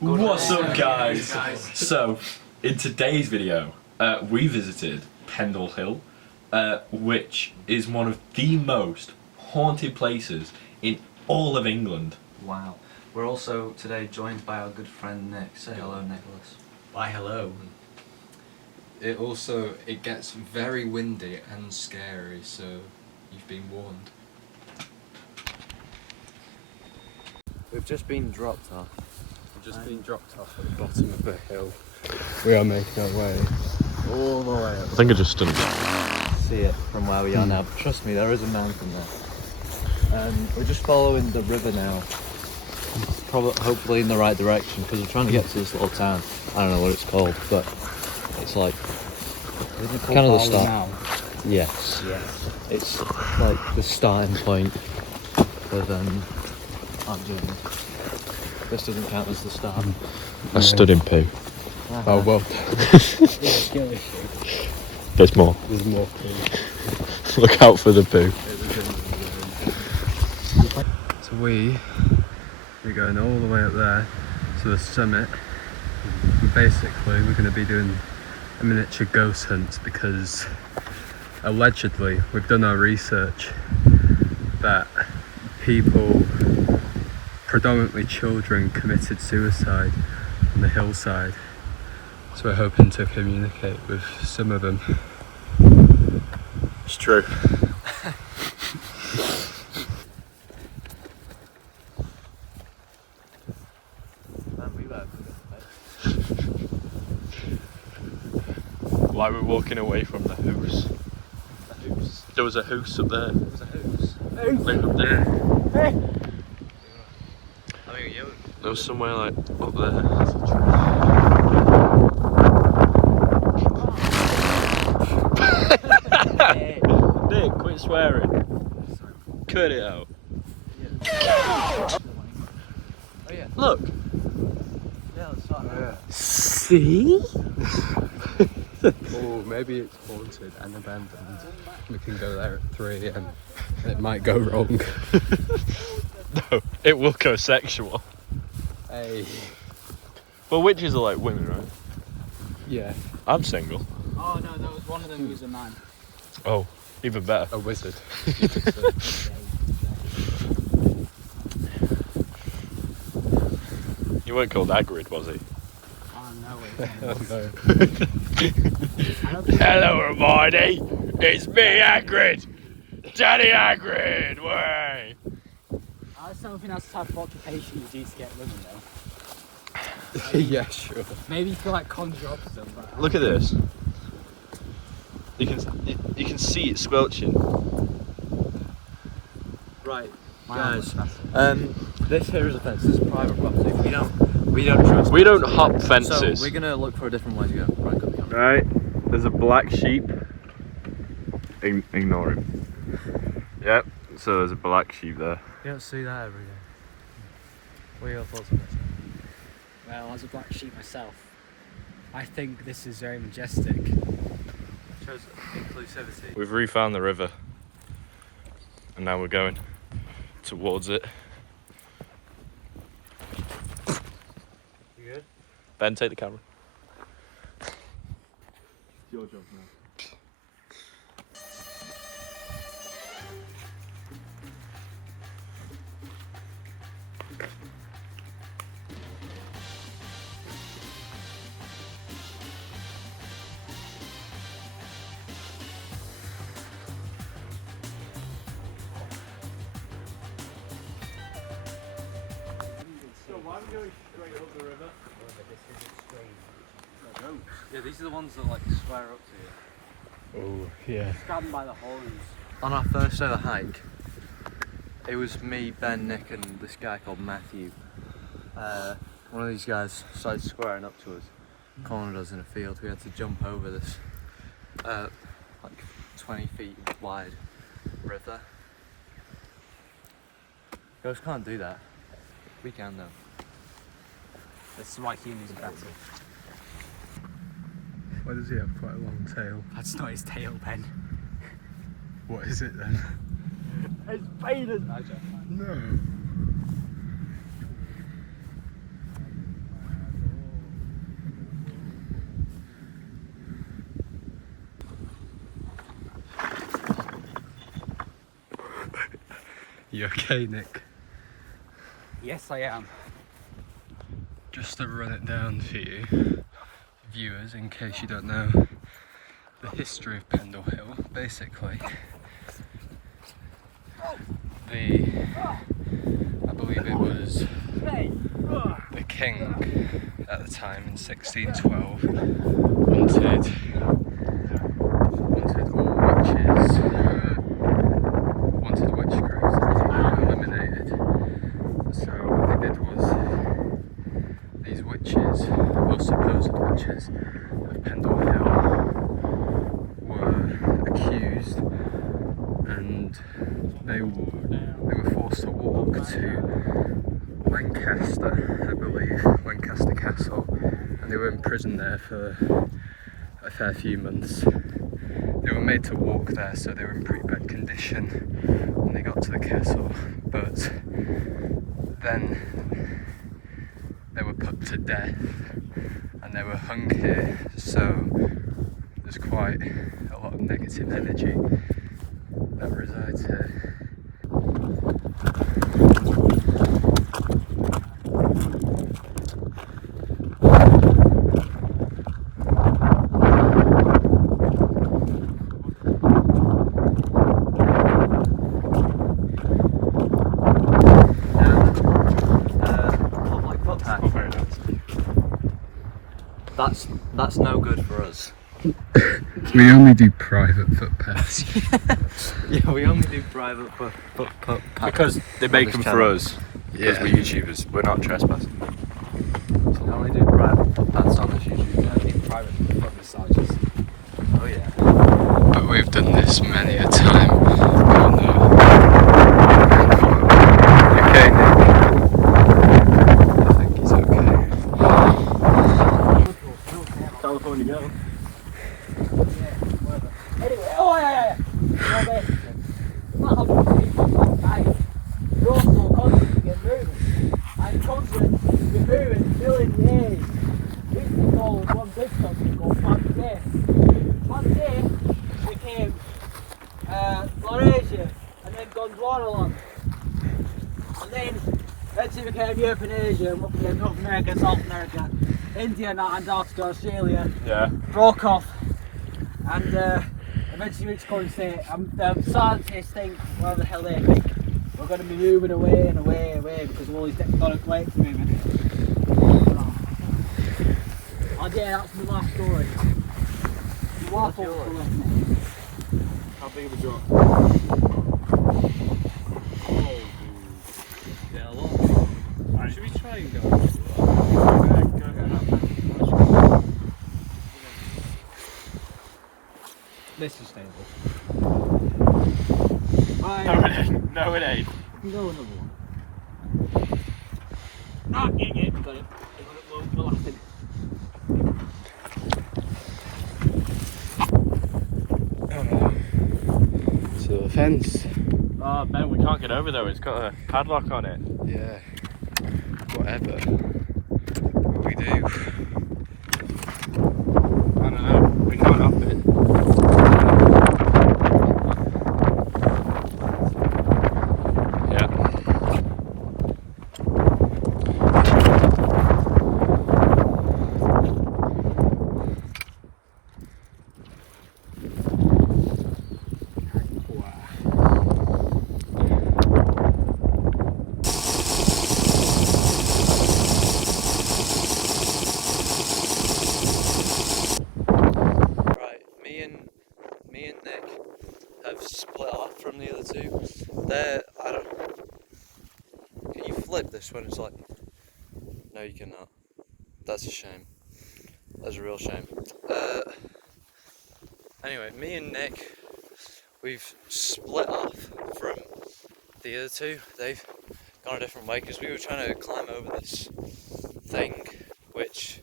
What's up, guys? So, in today's video, we visited Pendle Hill, which is one of the most haunted places in all of England. Wow. We're also today joined by our good friend Nick. Say hello, Nicholas. Why hello. It gets very windy and scary, so you've been warned. We've just been dropped off. We've just been dropped off at the bottom of the hill. We are making our way all the way up. I think I just didn't See it from where we are now. But trust me, there is a mountain there. We're just following the river now. Probably, hopefully in the right direction, because we're trying to get to this little town. I don't know what it's called, but it's like kind of the start. Now? Yes. It's like the starting point of our journey. This doesn't count as the start. I stood in poo. Oh well. There's more. There's more. Look out for the poo. So we're going all the way up there to the summit. And basically we're going to be doing a miniature ghost hunt because allegedly we've done our research that people, predominantly children, committed suicide on the hillside. So we're hoping to communicate with some of them. It's true. Like we're walking away from the house. There was a house up there. There's a house. Like up there. I mean, you. There was somewhere like up there. Nick, quit swearing. Cut it out. Oh yeah. Look. Yeah, let's start now. See? Oh, maybe it's haunted and abandoned. We can go there at 3 AM and it might go wrong. No, it will go sexual. Hey. Well, witches are like women, right? Yeah. I'm single. Oh no, there was one of them who was a man. Oh, even better. A wizard. You weren't called Hagrid, was he? Oh no, No. Hello, everybody. It's me, Hagrid. Daddy Hagrid. Way. That's something that's the type of occupation you do to get women though. Yeah, sure. Maybe you feel like conjure up them, but Look at this. You can see it squelching. Right, Wow, guys. that's This here is a fence. This is private property. We don't trust. We don't hop fences. So we're gonna look for a different way to go. Right, got the camera. Right, there's a black sheep. Ignore him. Yep, so there's a black sheep there. You don't see that every day. What are your thoughts on this? well, as a black sheep myself, I think this is very majestic. Shows inclusivity. We've refound the river, and now we're going towards it. You good? Ben, take the camera. It's your job now. Yeah, these are the ones that like swear up to you. Oh, yeah. Grab them by the horns. On our first ever hike, it was me, Ben, Nick, and this guy called Matthew. One of these guys started squaring up to us, cornered us in a field. We had to jump over this like 20 feet wide river. Ghosts can't do that. We can though. This is why humans are better. Why does he have quite a long tail? That's not his tail, Ben. What is it then? It's Vader's. No. You okay, Nick? Yes, I am. Just to run it down for you, viewers, in case you don't know the history of Pendle Hill, basically, I believe it was the king at the time in 1612 wanted witchcraft eliminated. So what they did was these witches, or supposed witches, of Pendle Hill were accused, and they were forced to walk to Lancaster, I believe, Lancaster Castle, and they were imprisoned there for a fair few months. They were made to walk there, so they were in pretty bad condition when they got to the castle, but then they were put to death and they were hung here, so there's quite a lot of negative energy that resides here. Public footpath. That's no good for us. We only do private footpaths. Yeah, we only do private footpaths. Because they make them for us. Because Yeah. we're YouTubers, we're not trespassing. We only do private footpaths on this YouTube. I need private foot massages. Oh yeah. But we've done this many a time. Oh no. Okay, Nick. I think he's okay. California girl. Anyway, oh yeah. No, basically, not having people, guys. You're also constantly get moving. And constantly removing, filling the air. This is called one big country called Pendle. Pendle became Laurasia and then Gondwanaland. And then eventually became Europe and Asia and what became North America, South America, India, and Antarctica, Australia. Yeah. Broke off and eventually reached current state. Scientists think, whatever the hell they think, we're going to be moving away and away and away because of all these tectonic plates moving. And yeah, that's my last story. My last story. How big of a drop? Yeah, a lot. Should we try and go? This is stable. No, it ain't. No, it ain't. You can go another one. Ah, yeah, got it. Got it. We're laughing. So the fence. Oh, Ben, we can't get over though. It's got a padlock on it. Yeah. Whatever. What we do? I don't know. We can't up it. Yeah. Right, me and Nick have split off from the other two. I don't. Can you flip this when it's like? No, you cannot. That's a shame. That's a real shame. Anyway, me and Nick, we've split off from the other two. They've gone a different way because we were trying to climb over this thing, which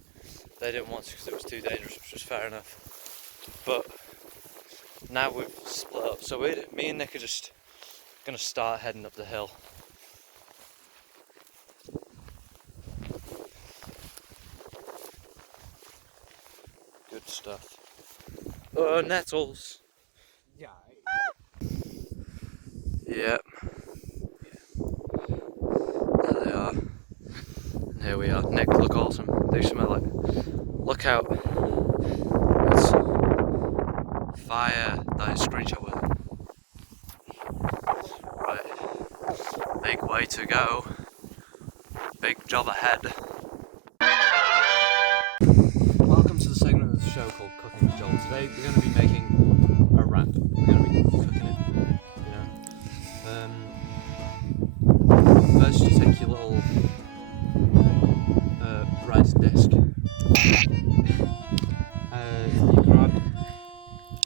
they didn't want to because it was too dangerous, which was fair enough. But now we've split up, so me and Nick are just gonna start heading up the hill. Good stuff. Oh, nettles. Yeah. Yep. Here we are. Nick, look awesome. Do something like. Look out. It's fire. That is screenshot with it. Right. Big way to go. Big job ahead. Welcome to the segment of the show called Cooking with Joel. Today we're going to be making a wrap. We're going to be cooking it. First, you take your little rice disc. You grab.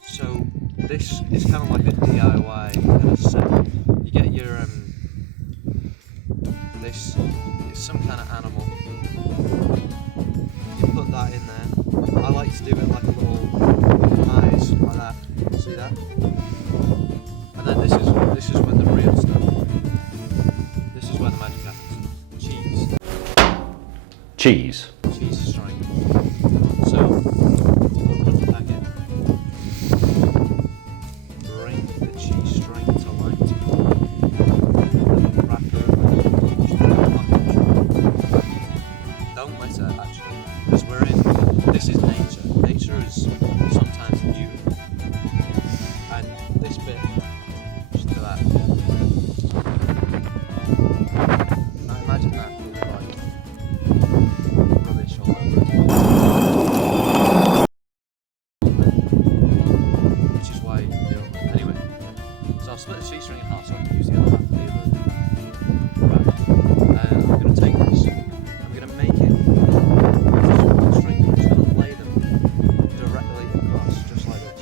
So this is kind of like a DIY kind of set. You get your this is some kind of animal. You put that in there. I like to do it like a little eyes like that. See that? And then this is when the real stuff. This is where the magic happens. Cheese. Cheese. Cheese string. So open the packet. Bring the cheese string to light. Wrap it up. Don't let it actually, because we're in. This is nature. Nature is sometimes beautiful, and this bit. Just do that. I imagine that will be like rubbish all over it. Which is why, anyway. So I'll split the cheese string in half so I can use the other half for the other wrap. I'm going to take this, I'm going to make it into strings. I'm just going to lay them directly across, just like this.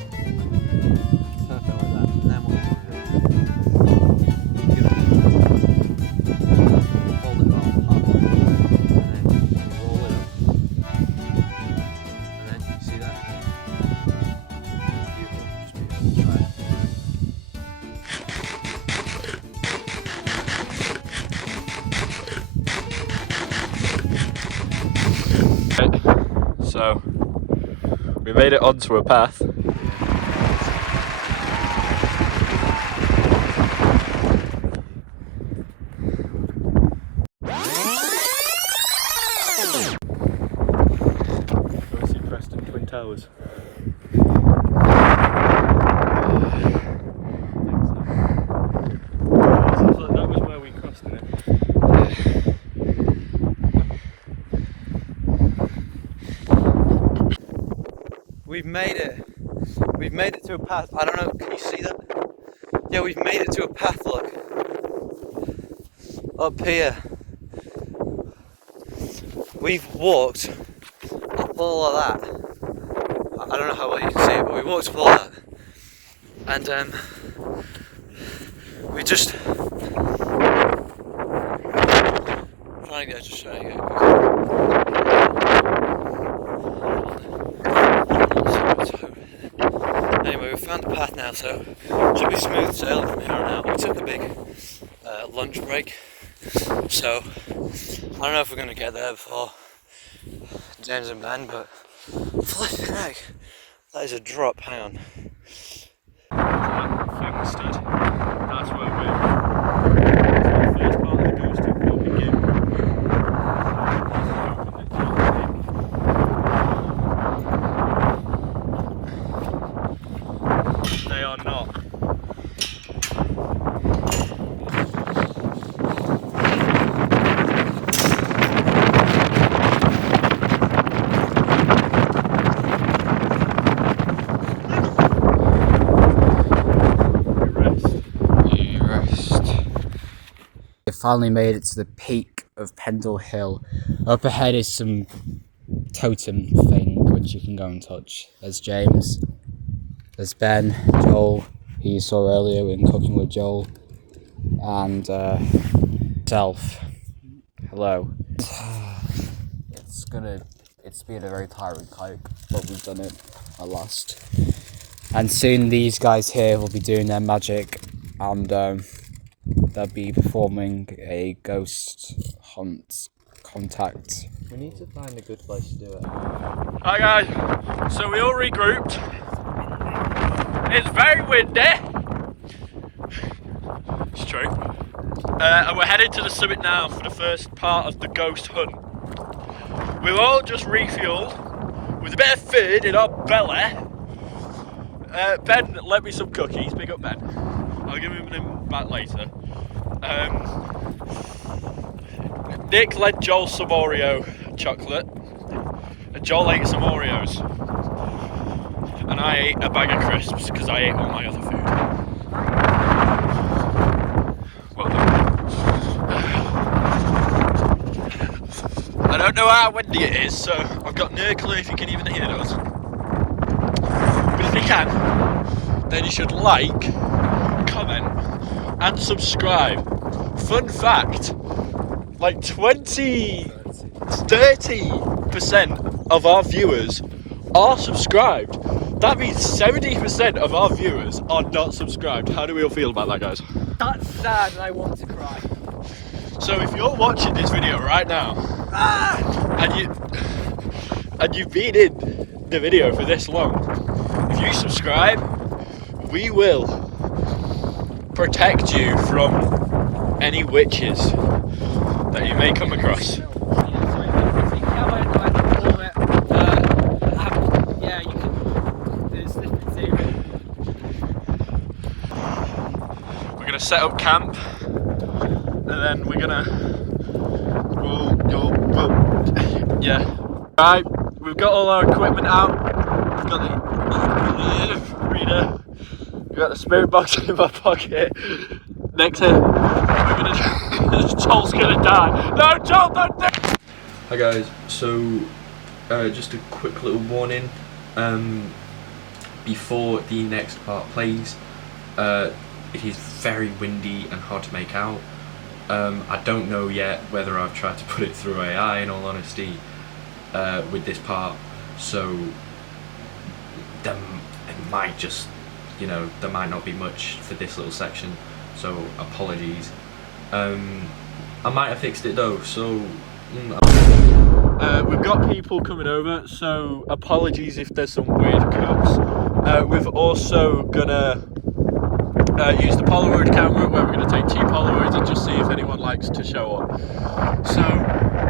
Perfect like that. And then what we're going to do, you're going to fold it off halfway, and then you roll it up, and then you see that? Beautiful, just beautiful. Try it. So, we made it onto a path. Go see Preston Twin Towers. That was where we crossed in it. We've made it. We've made it to a path. I don't know, can you see that? Yeah, we've made it to a path, look. Up here. We've walked up all of that. I don't know how well you can see it, but we walked up all that. And we just trying to get Anyway, we found the path now, so it should be smooth sailing from here on out. We took a big lunch break, so I don't know if we're going to get there before James and Ben, but flipping heck, that is a drop. Hang on. That thing stood. That's where we're. The first part of the ghost took will begin. They are not. We finally made it to the peak of Pendle Hill. Up ahead is some totem thing which you can go and touch. There's James, there's Ben, Joel, who you saw earlier in Cooking with Joel, and self. Hello. It's been a very tiring hike, but we've done it at last. And soon these guys here will be doing their magic, and they'll be performing a ghost hunt contact. We need to find a good place to do it. Hi guys, so we all regrouped. It's very windy. It's true. And we're heading to the summit now for the first part of the ghost hunt. we've all just refueled with a bit of food in our belly. Ben lent me some cookies, big up Ben. I'll give him them back later. Nick lent Joel some Oreo chocolate, and Joel ate some Oreos. And I ate a bag of crisps because I ate all my other food. Well done. I don't know how windy it is, so I've got no clue if you can even hear those. But if you can, then you should like, comment, and subscribe. Fun fact, like 30% of our viewers are subscribed. That means 70% of our viewers are not subscribed. How do we all feel about that, guys? That's sad and I want to cry. So if you're watching this video right now, and you've been in the video for this long, if you subscribe, we will protect you from any witches that you may come across. We're gonna set up camp, and then we're gonna yeah. Right, we've got all our equipment out. We've got the reader. We've got the spirit box in my pocket. Next hit, we're gonna. Joel's gonna die. No, Joel, don't do. Hi guys. So, just a quick little warning. Before the next part plays, it is very windy and hard to make out. I don't know yet whether I've tried to put it through AI, in all honesty, with this part, so it might just, there might not be much for this little section, so apologies. I might have fixed it though, so we've got people coming over, so apologies if there's some weird cuts. We've also gonna use the Polaroid camera, where we're going to take 2 Polaroids and just see if anyone likes to show up. So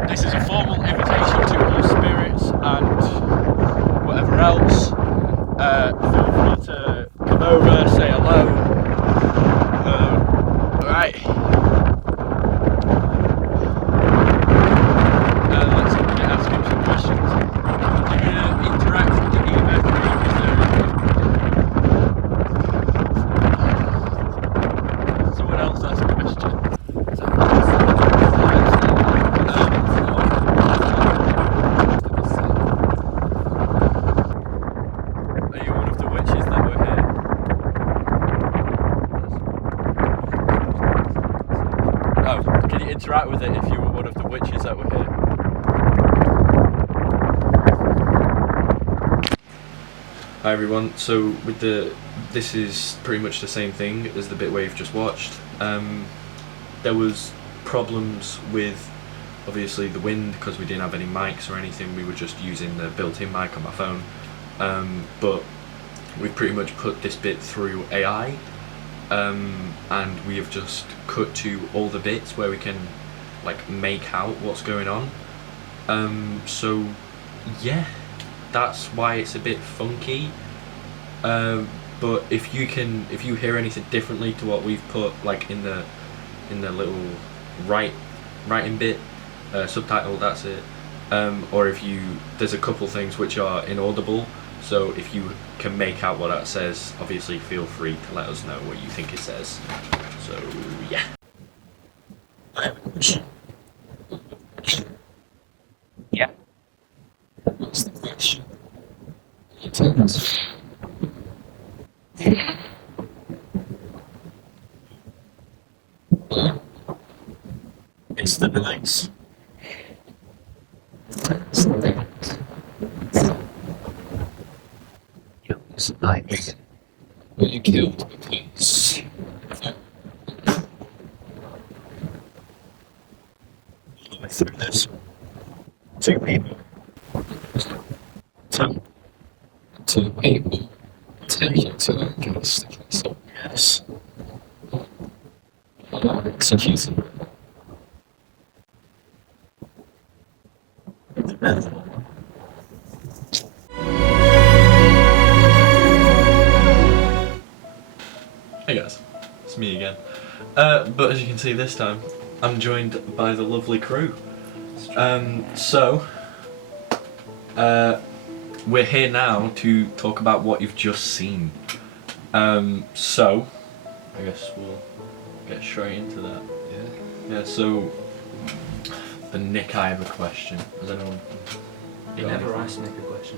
this is a formal invitation to all spirits and whatever else. Feel free to come over, say hello. Alright. Let's ask him some questions. Are you going to interact with the EMF? Someone else ask a question. Are you one of the witches that were here? Oh, can you interact with it if you were one of the witches that were here? Hi everyone, so this is pretty much the same thing as the bit where you've just watched. There was problems with obviously the wind because we didn't have any mics or anything, we were just using the built-in mic on my phone. But we've pretty much put this bit through AI, and we have just cut to all the bits where we can make out what's going on. So yeah, that's why it's a bit funky. But if you hear anything differently to what we've put in the little writing bit, subtitle, that's it. Or there's a couple things which are inaudible, so if you can make out what that says, obviously feel free to let us know what you think it says. So yeah. I have a question. Yeah. What's the question? You tell us. Well, it's the nice. It's the night. It's the night. Were you killed because I threw this? 2 people. 2 people taken to a gas station. Yes. Executed. Hey guys, it's me again. But as you can see this time, I'm joined by the lovely crew. We're here now to talk about what you've just seen. So, I guess we'll get straight into that. Yeah, so, for Nick, I have a question. Has anyone... He got never anything? asked Nick a question.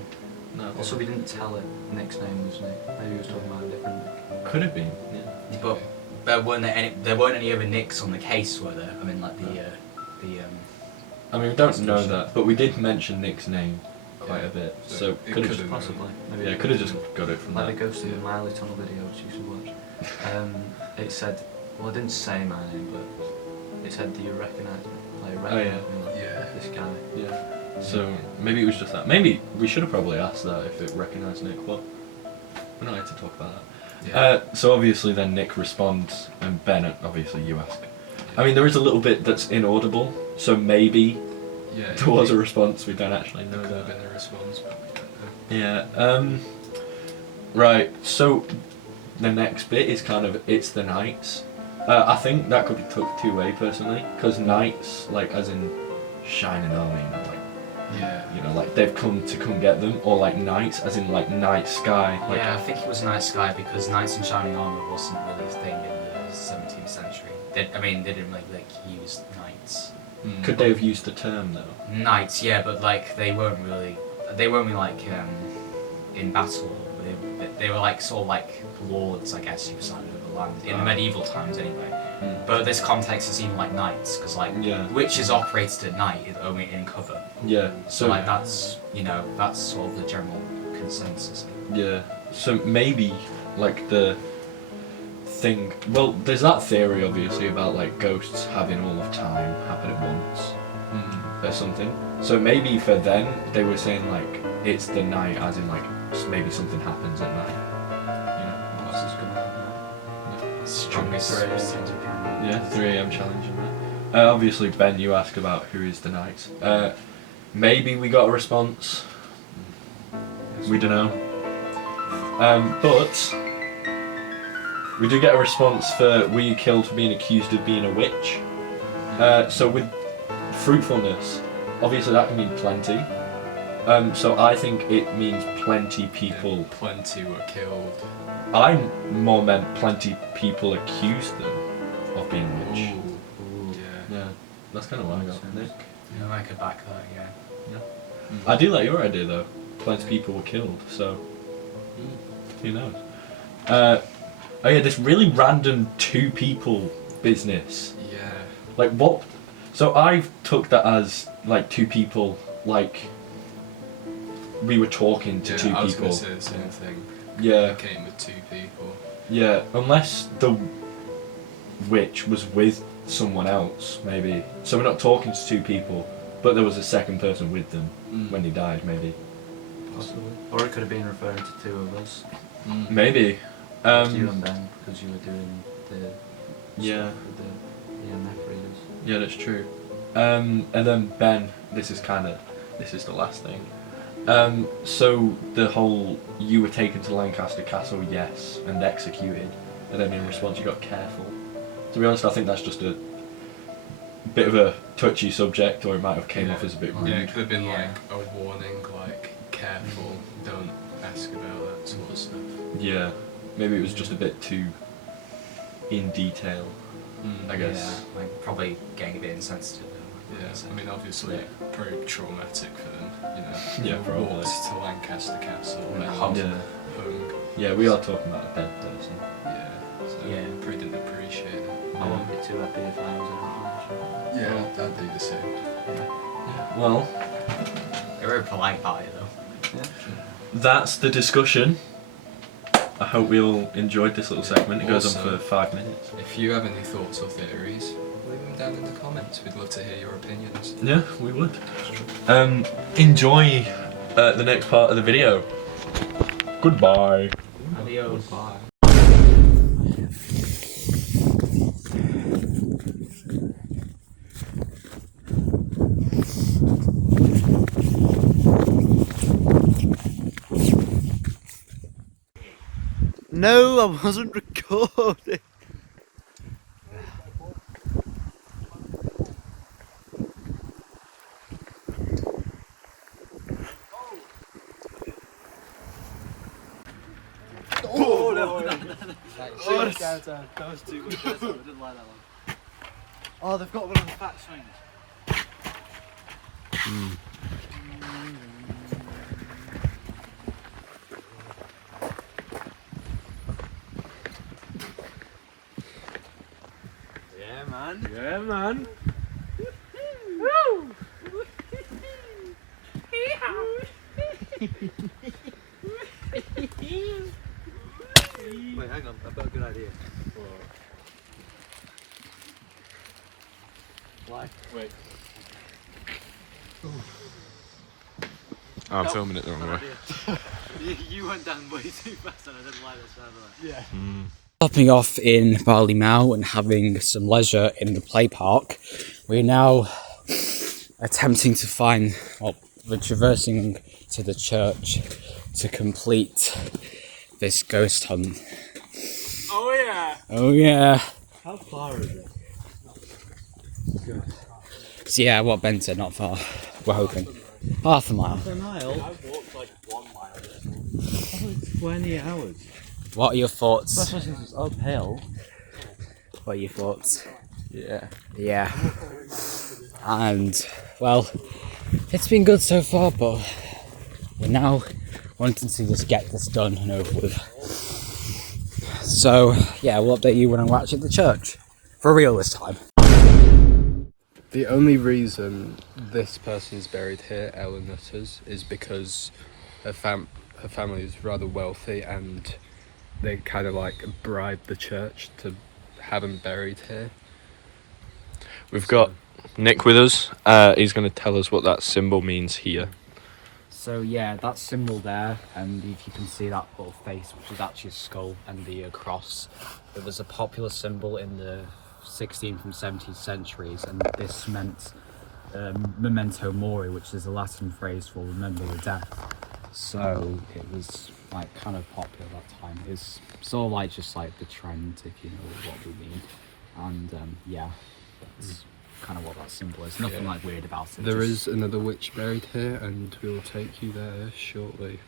No. Also, we didn't tell it Nick's name was Nick. Maybe he was talking about a different Nick. Could have been, yeah. But there weren't any other nicks on the case, were there? I mean, like I mean, we don't know that, but we did mention Nick's name quite a bit, so it could have could've just... Possibly. Maybe Yeah, could have just got it from like that. the Ghost in the Miley Tunnel video which you used to watch. It said, well, it didn't say my name, but it said, do you recognise me? Like, recognise me, like, Yeah. this guy. Yeah. So maybe it was just that. Maybe we should have probably asked that if it recognised Nick, but we're not here to talk about that. Yeah. So obviously then Nick responds, and Ben, obviously you ask. I mean, there is a little bit that's inaudible, so maybe Yeah. there was a response. We don't actually know There could have that. been a response, but we don't know. Yeah. Right. So the next bit is kind of it's the knights. I think that could be took two-way personally, because knights, like as in shining army, like. Yeah. You know, like they've come to get them, or like knights, as in like night sky. Like, yeah, I think it was Night Sky because knights in shining armour wasn't really a thing in the 17th century. They didn't really like use knights. Could they have used the term though? Knights, yeah, but like they weren't really like in battle. They were like sort of like lords, I guess you could say, of the land in the medieval times anyway. But this context is even like knights because like Yeah. witches operated at night only in cover. Yeah. So like that's that's sort of the general consensus. Yeah. So maybe like the thing. Well, there's that theory obviously about like ghosts having all of time happen at once or something. So maybe for them they were saying like it's the night, as in like maybe something happens at night. You know. What's this gonna happen? Strongest. Yeah, 3 AM challenge and that. Obviously, Ben, you ask about who is the knight. Maybe we got a response. We don't know. But we do get a response for were you killed for being accused of being a witch? So with fruitfulness, obviously that can mean plenty. So I think it means plenty people. Yeah, plenty were killed. I more meant plenty people accused them of being a witch. Ooh. Yeah. Yeah, that's kind of what I got, Nick. I could back that, yeah. I do like your idea though. Plenty of people were killed, so who knows? Oh yeah, this really random 2 people business. Yeah. Like what? So I took that as like 2 people, like we were talking to 2 I was people. gonna say the same thing. Yeah. Came with 2 people. Yeah, unless the witch was with someone else, maybe. So we're not talking to 2 people, but there was a second person with them when he died, maybe. Possibly. Or it could have been referring to 2 of us. Maybe. You and Ben, because you were doing the Yeah. stuff with the EMF readers. Yeah, that's true. And then Ben, this is the last thing. So the whole you were taken to Lancaster Castle, yes, and executed, and then in response you got careful. To be honest, I think that's just a bit of a touchy subject, or it might have came off as a bit rude. Yeah, it could have been Yeah. like a warning, like careful, don't ask about that sort of stuff. Yeah, maybe it was just a bit too in detail, I guess. Yeah, like probably getting a bit insensitive. Yeah, I mean obviously very traumatic for them, you know. Yeah, probably. Walked to Lancaster Castle and Hung. Yeah. hung. Yeah, we are talking about a dead person. Yeah, so Yeah. probably didn't appreciate it. I wouldn't be too happy if I was in that position. Yeah, I'd do the same. Well, They're very polite about it though. that's the discussion. I hope we all enjoyed this little segment. It goes on Also- for 5 minutes. If you have any thoughts or theories, leave them down in the comments. We'd love to hear your opinions. Yeah, we would. Enjoy the next part of the video. Goodbye. Adios. Bye. No, I wasn't recording. Oh no! Those two were I didn't like that one. Oh, they've got one of the fat swings. Yeah, man. Yeah, man. Wait, hang on. I've got a good idea. Why? Wait. I'm filming it the wrong way. You went down way too fast and I didn't like this either. Yeah. Stopping off in Barleymow and having some leisure in the play park, we're now attempting to find, well, we're traversing to the church to complete this ghost hunt. Oh yeah. Oh yeah. How far is it? So yeah, what Ben said, not far. We're hoping. Half a mile. A mile? I've walked like 1 mile. Probably 20 hours. What are your thoughts? Especially since it's uphill. What are your thoughts? Yeah. Yeah. And, well, it's been good so far, but we're now wanting to just get this done and over with. So, yeah, we'll update you when I'm actually at the church. For real this time. The only reason this person's buried here, Ellen Nutters, is because her family is rather wealthy and they kind of like bribed the church to have him buried here. We've got Nick with us. He's going to tell us what that symbol means here. So yeah, that symbol there, and if you can see that little face, which is actually a skull, and the cross, it was a popular symbol in the 16th and 17th centuries, and this meant memento mori, which is a Latin phrase for remember the death. So it was like kind of popular at that time. It's sort of like just like the trend, if you know what we mean. And yeah, that's kind of what that symbol is. Nothing like weird about it. There is another witch buried here and we will take you there shortly.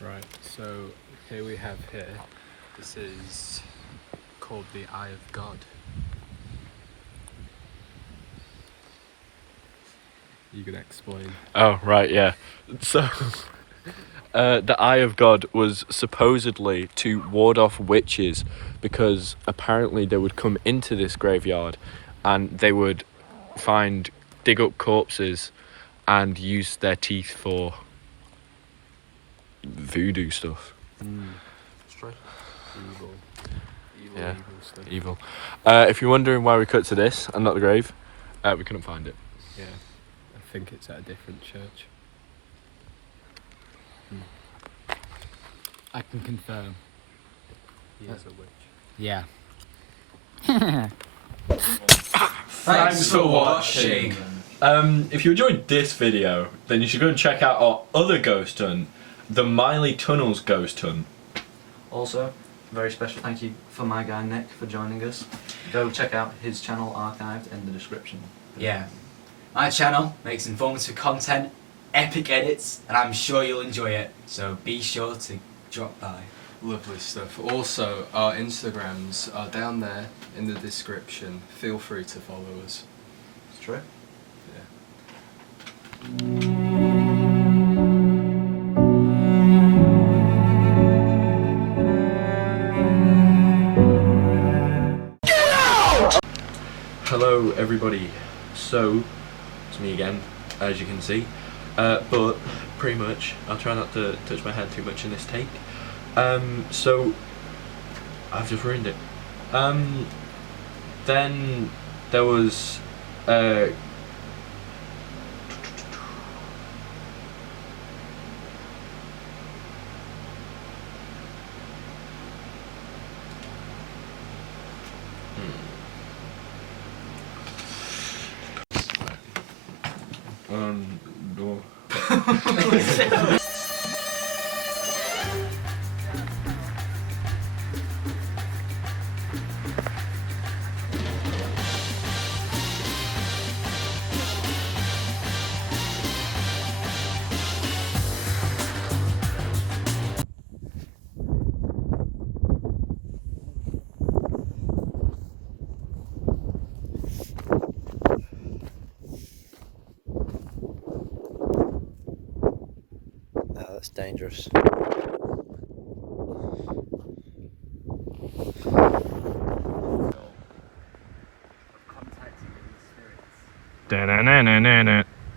Right, so here we have here, this is called the Eye of God. You can explain. Oh, right, yeah. So, the Eye of God was supposedly to ward off witches because apparently they would come into this graveyard and they would dig up corpses and use their teeth for voodoo stuff. Evil. Yeah. Evil stuff. Evil. If you're wondering why we cut to this and not the grave, we couldn't find it. Yeah. I think it's at a different church. I can confirm. He is a witch. Yeah. Thanks for watching. If you enjoyed this video, then you should go and check out our other ghost hunt, the Miley Tunnels ghost hunt. Also, very special thank you for my guy Nick for joining us. Go check out his channel archived in the description. Yeah. My channel makes informative content, epic edits, and I'm sure you'll enjoy it. So be sure to drop by. Lovely stuff. Also, our Instagrams are down there in the description. Feel free to follow us. It's true. Hello everybody, so it's me again, as you can see, but pretty much I'll try not to touch my head too much in this take. So I've just ruined it. Then there was no. that's dangerous. Da-na-na-na-na-na.